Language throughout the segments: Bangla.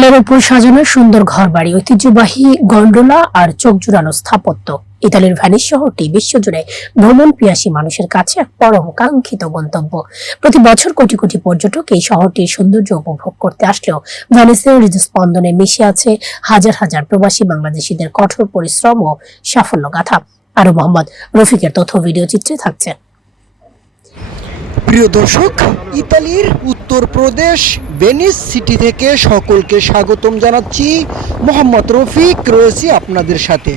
পালের উপর সাজানো সুন্দর ঘরবাড়ি, ঐতিহ্যবাহী গন্ডোলা আর চোখ জুড়ানো স্থাপত্য। ইতালির ভেনিস শহরটি বিশ্বজুড়ে ভ্রমণ পিয়াসী মানুষের কাছে এক পরম কাঙ্ক্ষিত গন্তব্য। প্রতি বছর কোটি কোটি পর্যটক এই শহরটির সৌন্দর্য উপভোগ করতে আসলেও ভেনিসের হৃদস্পন্দনে মিশে আছে হাজার হাজার প্রবাসী বাংলাদেশিদের কঠোর পরিশ্রম ও সাফল্য গাথা। আরো মোহাম্মদ রফিকের তথ্য ভিডিও চিত্রে থাকছে। প্রিয় দর্শক, ইতালির উত্তরপ্রদেশ ভেনিস সিটি থেকে সকলকে স্বাগতম জানাচ্ছি। মোহাম্মদ রফিক রয়েছি আপনাদের সাথে।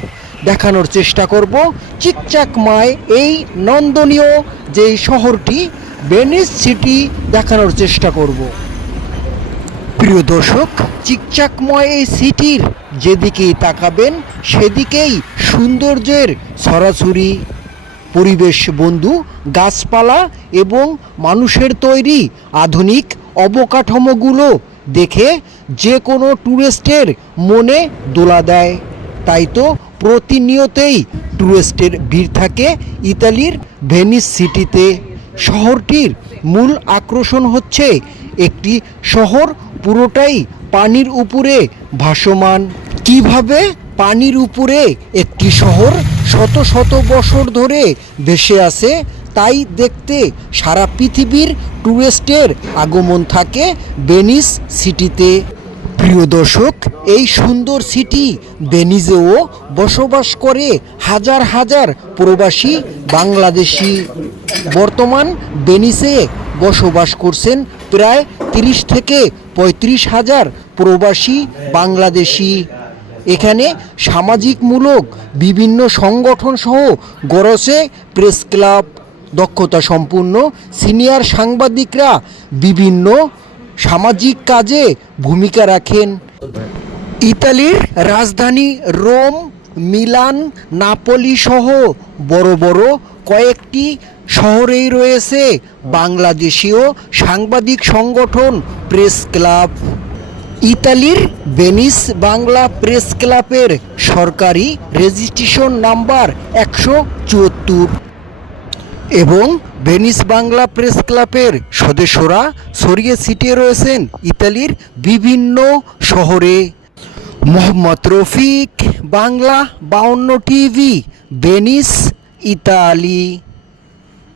দেখানোর চেষ্টা করব চিকচাকময় এই নন্দনীয় যেই শহরটি ভেনিস সিটি দেখানোর চেষ্টা করব। প্রিয় দর্শক, চিকচাকময় এই সিটির যেদিকেই তাকাবেন সেদিকেই সৌন্দর্যের ছড়াছড়ি, পরিবেশ বন্ধু গাছপালা এবং মানুষের তৈরি আধুনিক অবকাঠামোগুলো দেখে যে কোনো ট্যুরিস্টের মনে দোলা দেয়। তাই তো প্রতিনিয়তই ট্যুরিস্টের ভিড় থাকে ইতালির ভেনিস সিটিতে। শহরটির মূল আকর্ষণ হচ্ছে একটি শহর পুরোটাই পানির উপরে ভাসমান। কিভাবে পানির উপরে একটি শহর শত শত বছর ধরে ভেসে আছে তাই দেখতে সারা পৃথিবীর ট্যুরিস্টের আগমন থাকে ভেনিস সিটিতে। প্রিয় দর্শক, এই সুন্দর সিটি ভেনিসেও বসবাস করে হাজার হাজার প্রবাসী বাংলাদেশি। বর্তমান ভেনিসে বসবাস করছেন প্রায় 30 থেকে 35 হাজার প্রবাসী বাংলাদেশি। এখানে সামাজিকমূলক বিভিন্ন সংগঠন সহ গড়েছে প্রেস ক্লাব। দক্ষতা সম্পন্ন সিনিয়র সাংবাদিকরা বিভিন্ন সামাজিক কাজে ভূমিকা রাখেন। ইতালির রাজধানী রোম, মিলান, নাপোলি সহ বড় বড় কয়েকটি শহরেই রয়েছে বাংলাদেশীয় সাংবাদিক সংগঠন প্রেস ক্লাব। ইতালির ভেনিস বাংলা প্রেস ক্লাবের সরকারি রেজিস্ট্রেশন নাম্বার 174 এবং ভেনিস বাংলা প্রেস ক্লাবের সদস্যরা ছড়িয়ে ছিটিয়ে রয়েছেন ইতালির বিভিন্ন শহরে। Mohammad Rafiq, Bangla 52 TV, Venice, Italy.